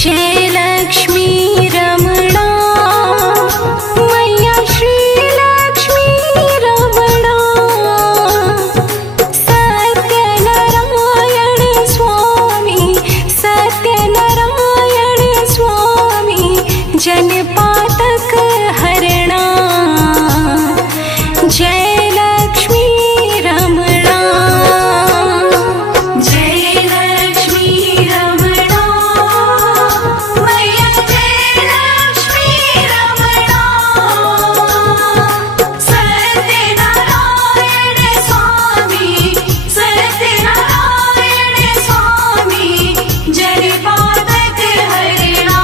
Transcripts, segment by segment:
जय लक्ष्मी रमणा मैया श्री लक्ष्मी रमणा सत्यनारायण स्वामी जनपातक हरणा जय लक्ष्मी रमणा जय लक्ष्मी रमणा मैया जय लक्ष्मी रमणा सत्यनारायण स्वामी जनपातक हरणा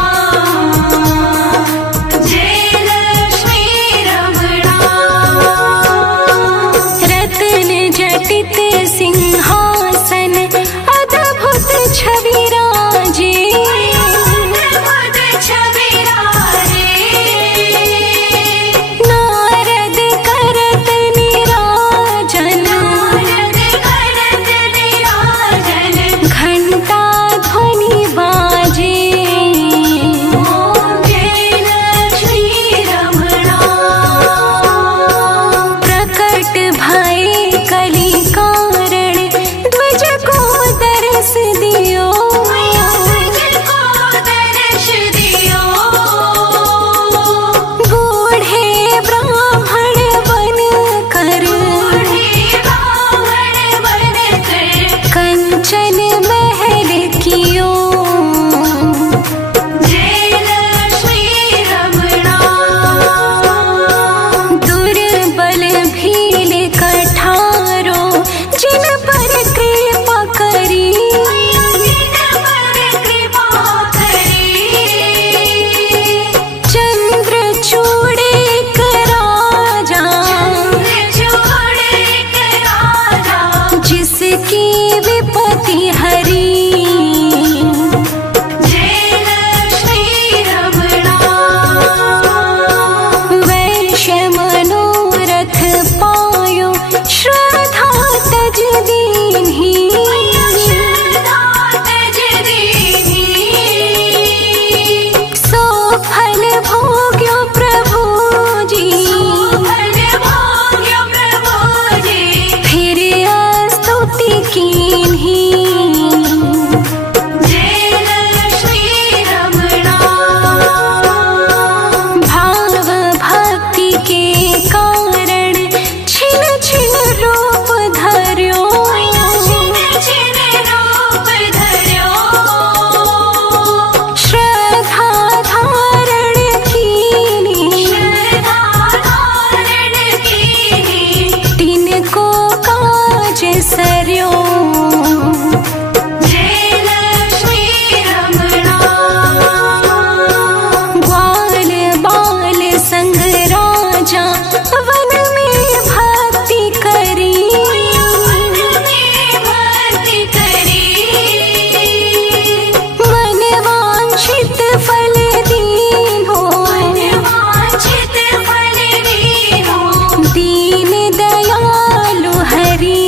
जटित सिंहासन अद्भुत छवि राजे नारद करत निराजन घंटा ध्वनि बाजे जय लक्ष्मी रमणा प्रकट भय कली कारण ध्वज को दर्श दियो बूढ़े ब्राह्मण बन कर कंचन महल कियो जय लक्ष्मी रमणा दुर्बल भील कठारो जिन पर कृपा करी चंद्रचूड़ एक राजा जिसकी विपत्ति हरी जय लक्ष्मी रमणा वैश्य मनोरथ पायो श्रद्धा तज दीन्ही सो फल भोग्यो प्रभु जी फिर स्तुति कीन्ही जय लक्ष्मी रमणा भाव भक्ति के कारण छिन छिन रूप धर्यो श्रद्धा धारण कीनी तिनको काज सर्यो जय लक्ष्मी रमणा ग्वाल बाल संग राजा वन में भक्ति करी मन वांछित फल दीनो दीन दयालु हरि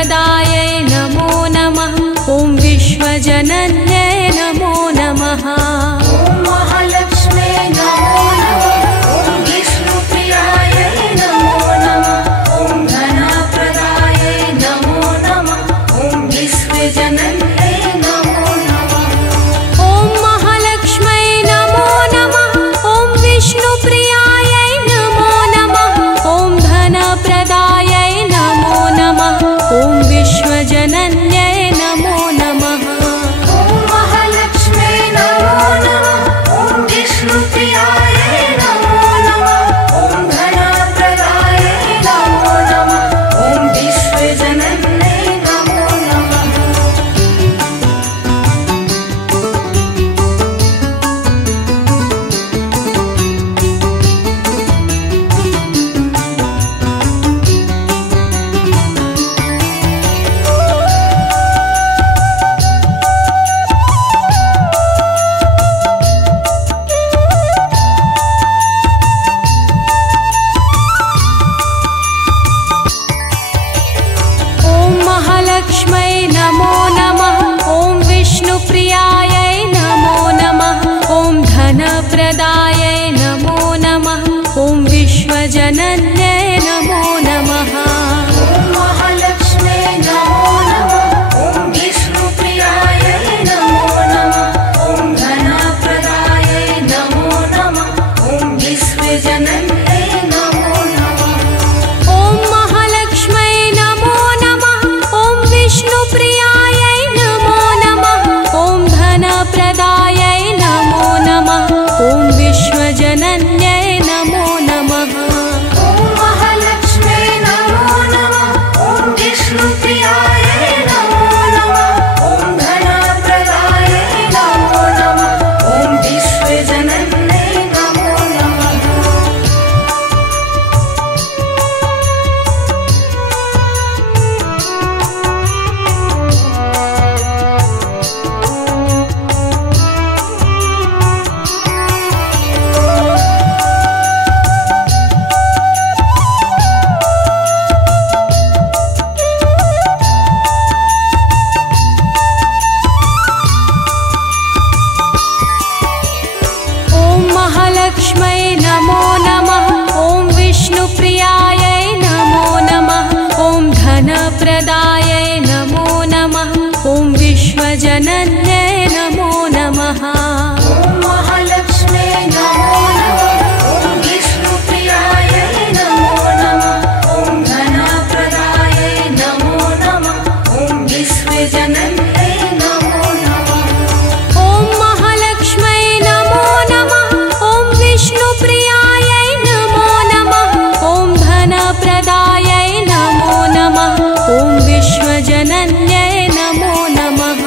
धनप्रदायै नमो नमः। ॐ विश्वजनन्यै नमो नमः। ॐ महालक्ष्म्यै नमो नमः। ॐ विष्णुप्रियायै नमो नमः। ॐ धनप्रदायै नमो नमः। ॐ विश्वजनन्यै नमो नमः। ॐ महालक्ष्म्यै नमो नमः। ॐ विष्णुप्रियायै नमो नमः। ॐ धनप्रदायै नमो नमः। ॐ विश्वजनन्यै नमो नमः। ॐ महालक्ष्म्यै नमो नमः। ॐ विष्णुप्रियायै नमो नमः। ॐ धनप्रदायै नमो नमः। ॐ विश्वजनन्यै नमो नमः। ॐ महालक्ष्म्यै नमो नमः। ॐ विष्णुप्रियायै नमो नमः। ॐ धनप्रदायै नमो नमः। ॐ विश्वजनन्यै नमो नमः। ॐ महालक्ष्म्यै नमो नमः। ॐ विष्णुप्रियायै नमो नमः। ॐ धनप्रदायै नमो नमः। ॐ विश्वजनन्यै नमो नमः। ॐ महालक्ष्म्यै नमो नमः। ॐ विष्णुप्रियायै नमो नमः। ॐ धनप्रदायै नमो नमः। ॐ विश्वजनन्यै नमो नमः। ॐ महालक्ष्म्यै नमो नमः। ॐ विष्णुप्रियायै नमो नमः। ॐ धनप्रदायै नमो नमः। ॐ विश्वजनन्यै नमो नमः। ॐ महालक्ष्म्यै नमो नमः। ॐ विष्णुप्रियायै नमो नमः। ॐ धनप्रदायै नमो नमः। ॐ विश्वजनन्यै नमो नमः। ॐ महालक्ष्म्यै नमो नमः। ॐ विष्णुप्रियायै नमो नमः। ॐ धनप्रदायै नमो नमः। ॐ विश्वजनन्यै नमो नमः। ॐ महालक्ष्म्यै नमो नमः। ॐ विष्णुप्रियायै नमो नमः। ॐ धनप्रदायै नमो नमः। ॐ विश्वजनन्यै नमो नमः।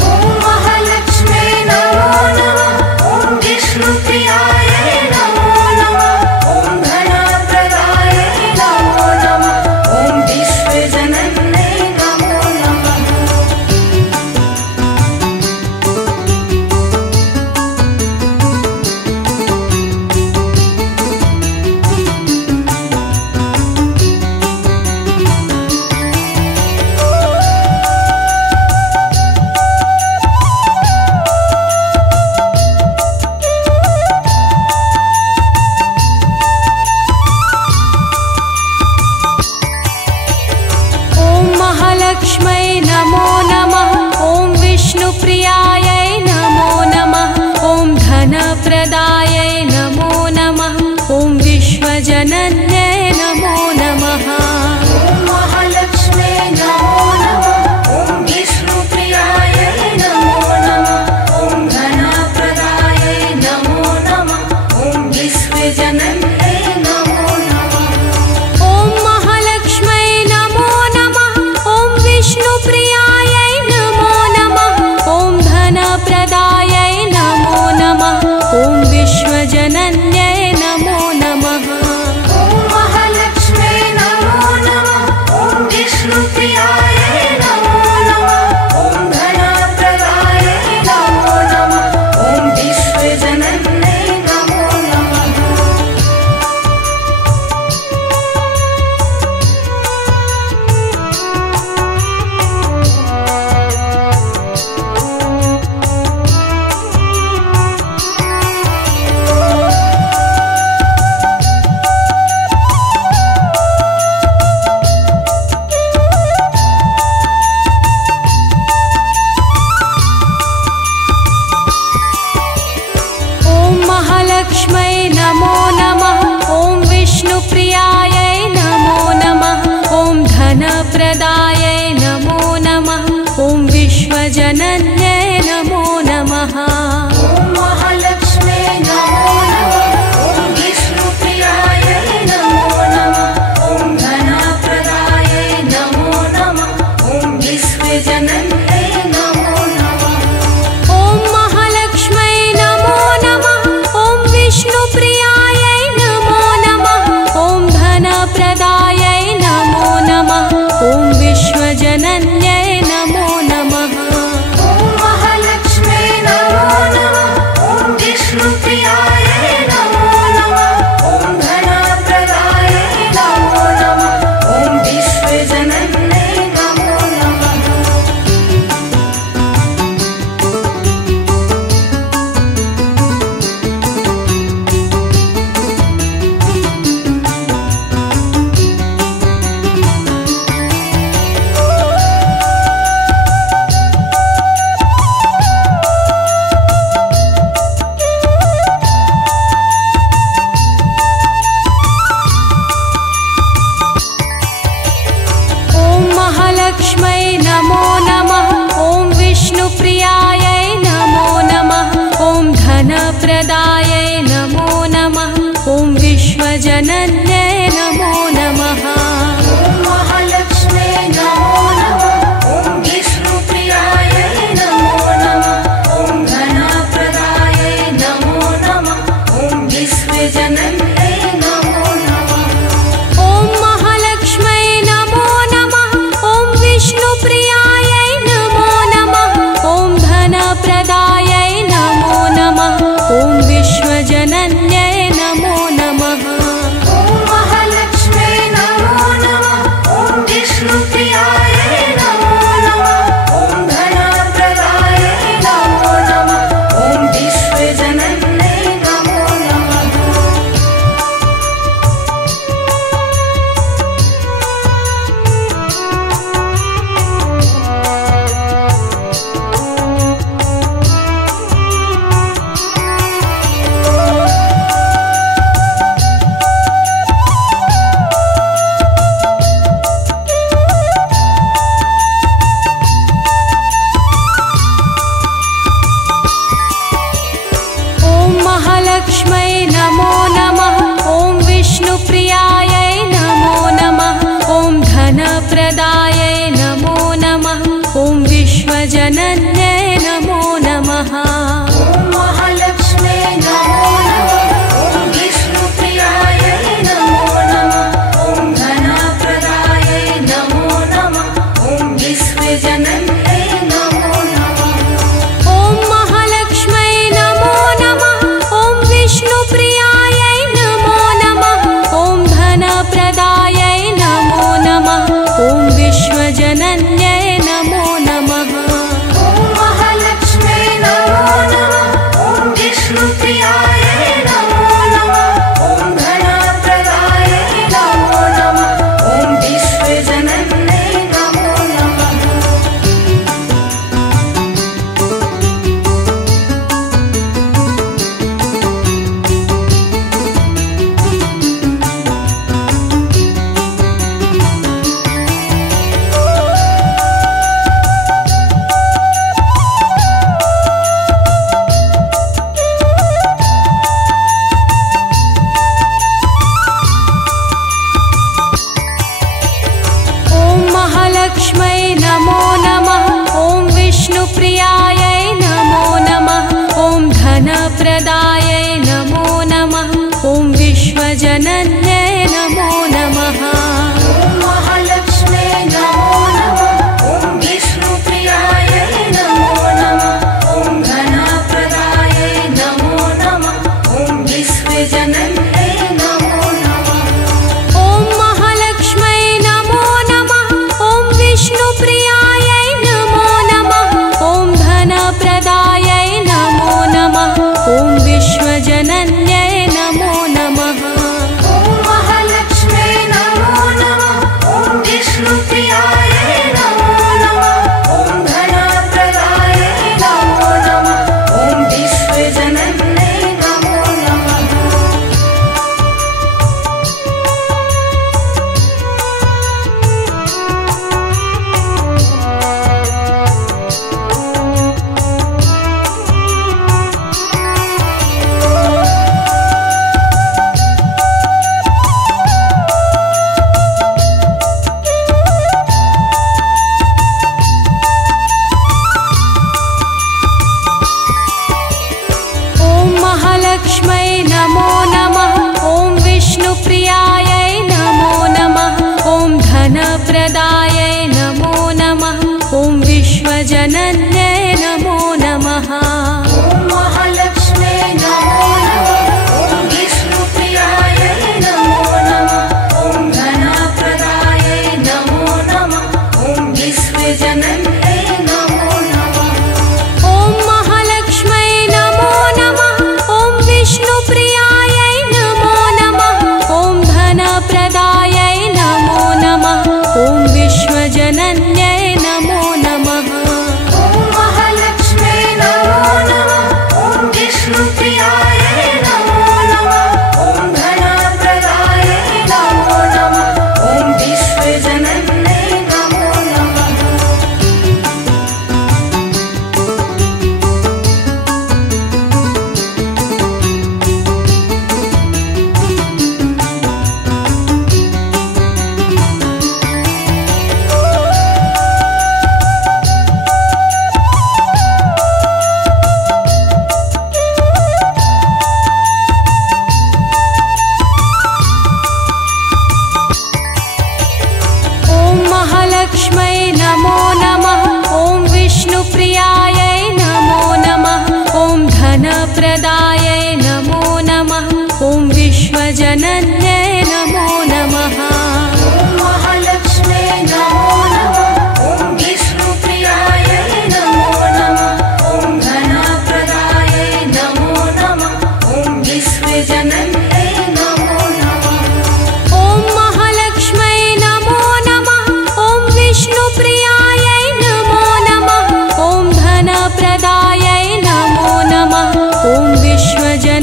ॐ महालक्ष्म्यै नमो नमः। ॐ विष्णुप्रियायै नमो नमः। ॐ धनप्रदायै नमो नमः। ॐ विश्वजनन्यै नमो नमः। ॐ महालक्ष्म्यै नमो नमः। ॐ विष्णुप्रियायै नमो नमः। ॐ धनप्रदायै नमो नमः। ॐ विश्वजनन्यै नमो नमः। ॐ महालक्ष्म्यै नमो नमः। ॐ विष्णुप्रियायै नमो नमः। ॐ धनप्रदायै नमो नमः। ॐ विश्वजनन्यै नमो नमः। ॐ महालक्ष्म्यै नमो नमः। ॐ विष्णुप्रियायै नमो नमः। ॐ धनप्रदायै नमो नमः। ॐ विश्वजनन्यै नमो नमः। ॐ महालक्ष्म्यै धनप्रदायै नमो नमः। ॐ विश्वजनन्यै नमो नमः। ॐ महालक्ष्म्यै नमो नमः। ॐ विष्णुप्रियायै नमो नमः। ॐ धनप्रदायै नमो नमः। ॐ विश्वजनन्यै नमो नमः। ॐ महालक्ष्म्यै नमो नमः। ॐ विष्णुप्रियायै नमो नमः। ॐ धनप्रदायै नमो नमः। ॐ विश्वजनन्यै नमो नमः। ॐ महालक्ष्म्यै नमो नमः। ॐ विष्णुप्रियायै नमो नमः। ॐ धनप्रदायै नमो नमः। ॐ विश्वजनन्यै नमो नमः। ॐ महालक्ष्म्यै नमो नमः। ॐ विष्णुप्रियायै नमो नमः। ॐ धनप्रदायै नमो नमः। ॐ विश्वजनन्यै नमो नमः। ॐ महालक्ष्म्यै नमो नमः। ॐ विष्णुप्रियायै नमो नमः। ॐ धनप्रदायै नमो नमः। ॐ विश्वजनन्यै नमो नमः। ॐ महालक्ष्म्यै नमो नमः। ॐ विष्णुप्रियायै नमो नमः। ॐ धनप्रदायै नमो नमः। ॐ विश्वजनन्यै नमो नमः। ॐ महालक्ष्म्यै नमो नमः। ॐ विष्णुप्रियायै नमो नमः। ॐ धनप्रदायै नमो नमः। ॐ विश्वजनन्यै नमो नमः। ॐ महालक्ष्म्यै नमो नमः। ॐ विष्णुप्रियायै नमो नमः। ॐ धनप्रदायै नमो नमः। ॐ विश्वजनन्यै नमो नमः। ॐ महालक्ष्म्यै नमो नमः। ॐ विष्णुप्रियायै नमो नमः। ॐ धनप्रदायै नमो नमः। ॐ विश्वजनन्यै नमो नमः। ॐ महालक्ष्म्यै नमो नमः। ॐ विष्णुप्रियायै नमो नमः। ॐ धनप्रदायै नमो नमः। ॐ विश्वजनन्यै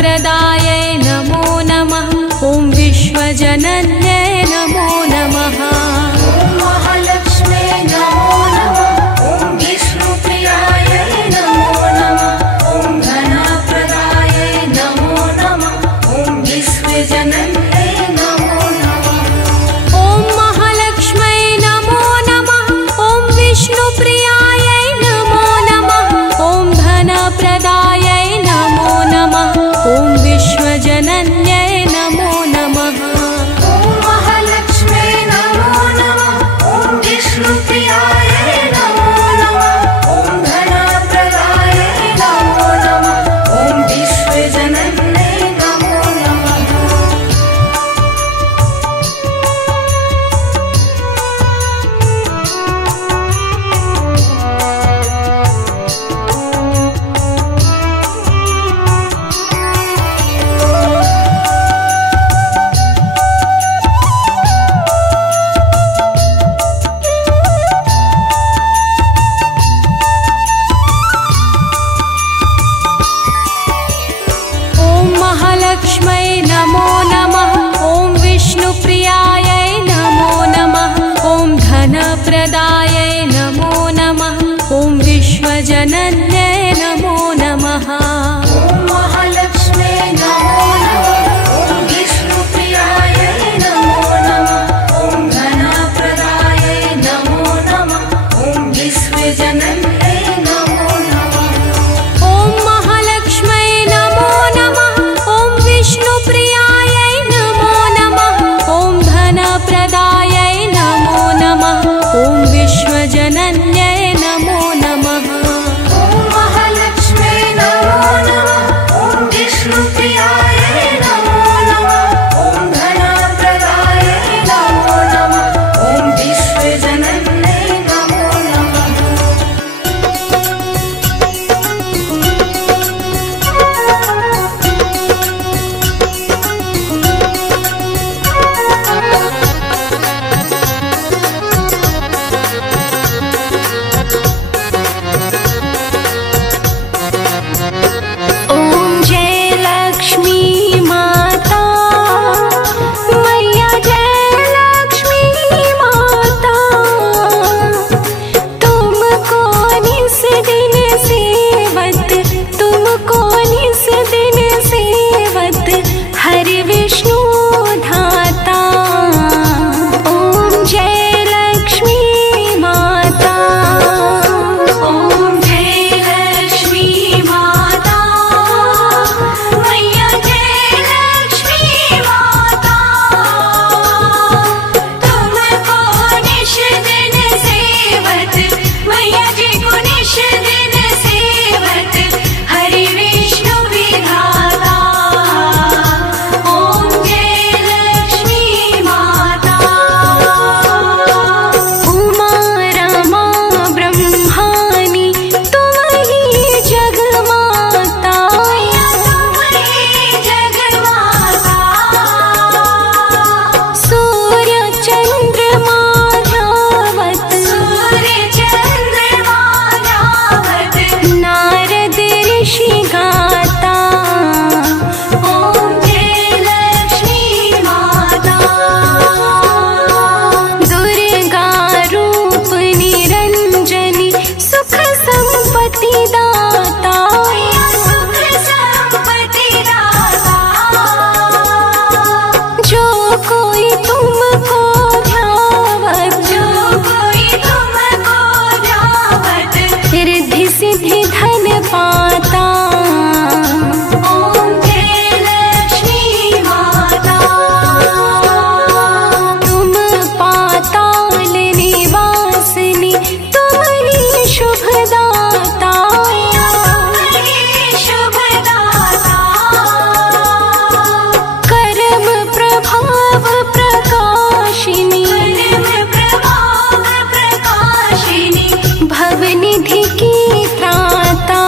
धनप्रदायै नमो नमः। ॐ विश्वजनन्यै नमो नमः। ॐ महालक्ष्म्यै नमो नमः। ॐ विष्णुप्रियायै नमो नमः। ॐ धनप्रदायै नमो नमः। ॐ विश्वजनन्यै नमो नमः। ॐ महालक्ष्म्यै नमो नमः। ॐ विष्णुप्रियायै नमो नमः। ॐ धनप्रदायै नमो नमः। ॐ विश्वजनन्यै नमो नमः। ॐ महालक्ष्म्यै नमो नमः। ॐ विष्णुप्रियायै नमो नमः। ॐ धनप्रदायै नमो नमः। ॐ विश्वजनन्यै नमो नमः। ॐ महालक्ष्म्यै नमो नमः। ॐ विष्णुप्रियायै नमो नमः। ॐ धनप्रदायै नमो नमः। ॐ विश्वजनन्यै नमो नमः। ॐ महालक्ष्म्यै नमो नमः। ॐ विष्णुप्रियायै नमो नमः। ॐ धनप्रदायै नमो नमः। ॐ विश्वजनन्यै नमो नमः। ॐ महालक्ष्म्यै नमो नमः। ॐ विष्णुप्रियायै नमो नमः। ॐ धनप्रदायै नमो नमः। ॐ विश्वजनन्यै नमो नमः। ॐ महालक्ष्म्यै नमो नमः। ॐ विष्णुप्रियायै नमो नमः। ॐ धनप्रदायै नमो नमः। ॐ विश्वजनन्यै नमो नमः। ॐ जय लक्ष्मी माता मैया, जय लक्ष्मी माता। तुमको निस दिन सेवत, तुमको निस दिन सेवत, हरि विष्णु धाता। ॐ जय लक्ष्मी माता। ॐ जय लक्ष्मी माता मैया, जय लक्ष्मी माता। तुमको निश दिन सेवत, मैया जी को निश दिन सेवत, हरि विष्णु विधाता। ॐ जय लक्ष्मी माता। उमा रमा ब्रह्मानी तुम ही जगमाता। तुम ही जगमाता। सूर्य चंद्रमा ध्यावत, सूर्य चंद्रमा ध्यावत, नारद ऋषि गाता। ॐ जय लक्ष्मी माता। दुर्गा रूप निरंजनी, सुख संपत्ति दाता। सुख संपत्ति दाता। जो कोई तुमको ध्यावत, जो कोई तुमको ध्यावत, रिद्धि सिद्धि धन पाता। ॐ जय लक्ष्मी माता। तुम पाताल निवासिनी, तुम ही शुभदाता। शुभदाता। कर्म प्रभाव प्रकाशिनी, प्रभाव प्रकाशिनी, भवनिधि की त्राता।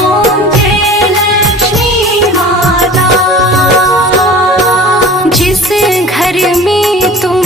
ॐ जय लक्ष्मी माता। जिस घर में तुम